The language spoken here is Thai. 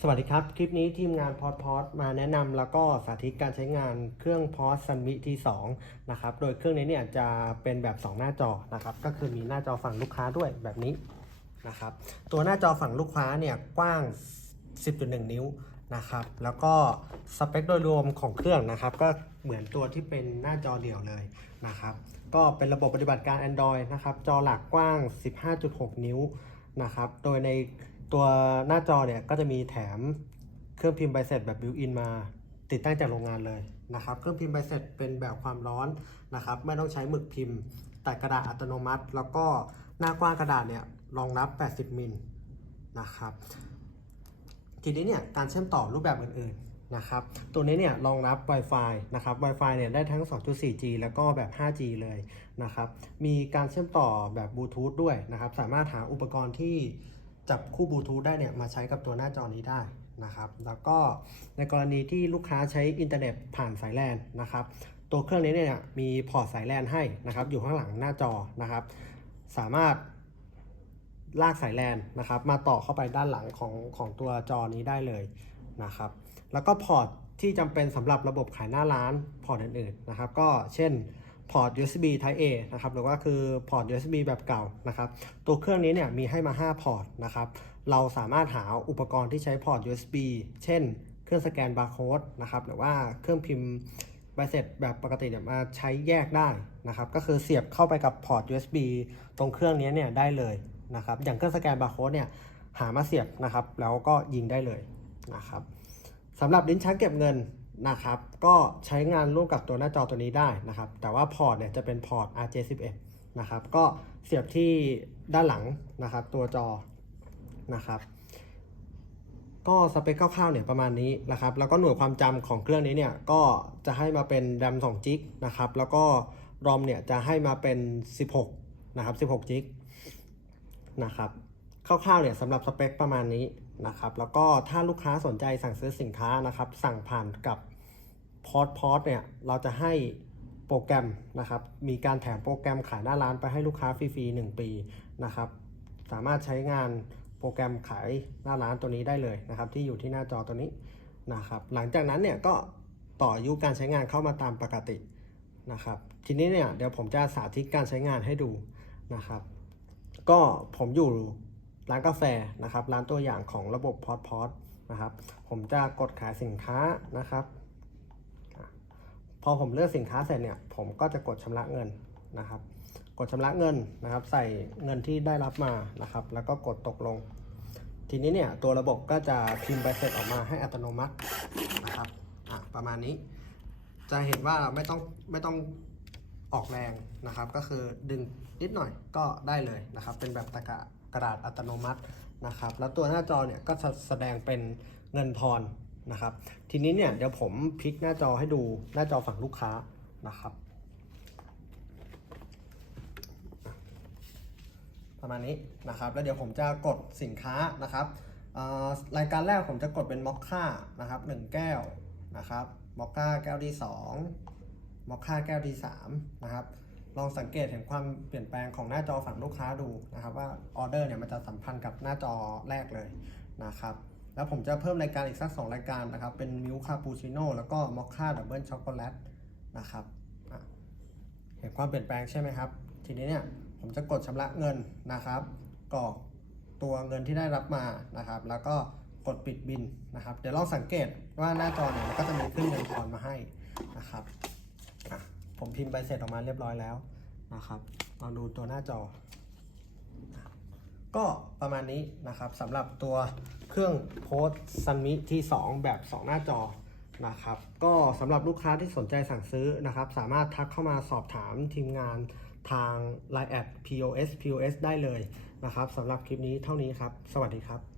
สวัสดีครับ คลิปนี้ทีมงานพอดพอดมาแนะนำแล้วก็สาธิตการใช้งานเครื่องพอดซันมิที2นะครับ โดยเครื่องนี้เนี่ยจะเป็นแบบ 2 หน้าจอนะครับ ก็คือมีหน้าจอฝั่งลูกค้าด้วยแบบนี้นะครับ ตัวหน้าจอฝั่งลูกค้าเนี่ยกว้าง 10.1 นิ้วนะครับ แล้วก็สเปคโดยรวมของเครื่องนะครับ ก็เหมือนตัวที่เป็นหน้าจอเดี่ยวเลยนะครับ ก็เป็นระบบปฏิบัติการ Android นะครับ จอหลักกว้าง 15.6 นิ้วนะครับ โดยใน ตัวหน้าจอเนี่ยก็จะมีแถมเครื่องพิมพ์ใบเสร็จแบบบิวอินมาติดตั้งจากโรงงานเลยนะครับเครื่องพิมพ์ใบเสร็จเป็นแบบความร้อนนะครับไม่ต้องใช้หมึกพิมพ์ แต่กระดาษอัตโนมัติ แล้วก็หน้ากว้างกระดาษเนี่ยรองรับ 80 มิลนะครับทีนี้เนี่ยการเชื่อมต่อรูปแบบอื่นๆนะครับตัวนี้เนี่ยรองรับ Wi-Fi นะครับ Wi-Fi เนี่ยได้ทั้ง 2.4G แล้วก็แบบ 5G เลยนะครับมีการเชื่อมต่อแบบบลูทูธด้วยนะครับสามารถหาอุปกรณ์ที่ จับคู่บลูทูธได้เนี่ยมาใช้กับตัวหน้าจอนี้ได้นะครับ แล้วก็ในกรณีที่ลูกค้าใช้อินเทอร์เน็ตผ่านสายแลนนะครับ ตัวเครื่องนี้เนี่ยมีพอร์ตสายแลนให้นะครับ อยู่ข้างหลังหน้าจอนะครับ สามารถลากสายแลนนะครับ มาต่อเข้าไปด้านหลังของของตัวจอนี้ได้เลยนะครับ แล้วก็พอร์ตที่จำเป็นสำหรับระบบขายหน้าร้านพอร์ตอื่นๆนะครับ ก็เช่น พอร์ต USB Type A นะครับหรือว่าคือพอร์ต USB แบบเก่านะครับตัวเครื่องนี้เนี่ยมีให้มา 5 พอร์ตนะครับเราสามารถหาอุปกรณ์ที่ใช้พอร์ต USB เช่น เครื่องสแกนบาร์โค้ดนะครับหรือว่าเครื่องพิมพ์ใบเสร็จแบบปกติเนี่ยมาใช้แยกได้นะครับก็คือเสียบเข้าไปกับพอร์ต USB ตรงเครื่องนี้เนี่ยได้เลยนะครับอย่างเครื่องสแกนบาร์โค้ดเนี่ยหามาเสียบนะครับแล้วก็ยิงได้เลยนะครับสำหรับลิ้นชักเก็บเงิน นะครับ ก็ใช้งานร่วมกับตัวหน้าจอตัวนี้ได้นะครับ แต่ว่าพอร์ตเนี่ยจะเป็นพอร์ต RJ11 นะครับ ก็เสียบที่ด้านหลังนะครับ ตัวจอนะครับ ก็สเปคคร่าวๆเนี่ยประมาณนี้นะครับ แล้วก็หน่วยความจำของเครื่องนี้เนี่ยก็จะให้มาเป็น RAM 2จิกนะครับ แล้วก็ ROM เนี่ยจะให้มาเป็น 16 นะครับ 16จิกนะครับ คร่าวๆเนี่ยสำหรับสเปคประมาณนี้ นะครับ แล้วก็ถ้าลูกค้าสนใจสั่งซื้อสินค้านะครับ สั่งผ่านกับพอ t พอ t เนี่ย เราจะให้โปรแกรมนะครับ มีการแถมโปรแกรมขายหน้าร้านไปให้ลูกค้าฟรีๆ1ปีนะครับ สามารถใช้งานโปรแกรมขายหน้าร้านตัวนี้ได้เลยนะครับ ที่อยู่ที่หน้าจอตัวนี้นะครับ หลังจากนั้นเนี่ยก็ต่ออายุการใช้งานเข้ามาตามปกตินะครับ ทีนี้เนี่ยเดี๋ยวผมจะสาธิตการใช้งานให้ดูนะครับ ก็ผมอยู่ ร้านกาแฟนะครับ ร้านตัวอย่างของระบบพอ t พอ t นะครับ ผมจะกดขายสินค้านะครับ พอผมเลือกสินค้าเสร็จเนี่ย ผมก็จะกดชำระเงินนะครับ กดชำระเงินนะครับ ใส่เงินที่ได้รับมานะครับ แล้วก็กดตกลง ทีนี้เนี่ยตัวระบบก็จะพิมพ์ใบเสร็จออกมาให้อัตโนมัตินะครับอะประมาณนี้ จะเห็นว่าไม่ต้องไม่ต้องออกแรงนะครับ ก็คือดึงนิดหน่อยก็ได้เลยนะครับ เป็นแบบตะกะ ระดาษอัตโนมัตินะครับ แล้วตัวหน้าจอเนี่ยก็จะแสดงเป็นเงินทอนนะครับ ทีนี้เนี่ยเดี๋ยวผมพลิกหน้าจอให้ดูหน้าจอฝั่งลูกค้านะครับ ประมาณนี้นะครับ แล้วเดี๋ยวผมจะกดสินค้านะครับรายการแรกผมจะกดเป็นมอคค่านะครับหนึ่งแก้วนะครับมอคค่าแก้วที่2มอคค่าแก้วที่3นะครับ ลองสังเกตเห็นความเปลี่ยนแปลงของหน้าจอฝั่งลูกค้าดูนะครับ ว่าออเดอร์เนี่ยมันจะสัมพันธ์กับหน้าจอแรกเลยนะครับ แล้วผมจะเพิ่มรายการอีกสัก 2 รายการนะครับ เป็นมิลคาปูชิโน่แล้วก็มอคค่าดับเบิลช็อกโกแลตนะครับเห็นความเปลี่ยนแปลงใช่ไหมครับ ทีนี้เนี่ยผมจะกดชำระเงินนะครับกรอกตัวเงินที่ได้รับมานะครับ แล้วก็กดปิดบินนะครับ เดี๋ยวลองสังเกตว่าหน้าจอเนี่ยมันก็จะมีขึ้นเงินทอนมาให้นะครับ ผมพิมพ์ใบเสร็จออกมาเรียบร้อยแล้วนะครับลองดูตัวหน้าจอ ก็ประมาณนี้นะครับสำหรับตัวเครื่องโพสซันมิที่ 2 แบบ 2 หน้าจอนะครับก็สำหรับลูกค้าที่สนใจสั่งซื้อนะครับ สามารถทักเข้ามาสอบถามทีมงานทาง Line แอด POS POS ได้เลยนะครับสำหรับคลิปนี้เท่านี้ครับ สวัสดีครับ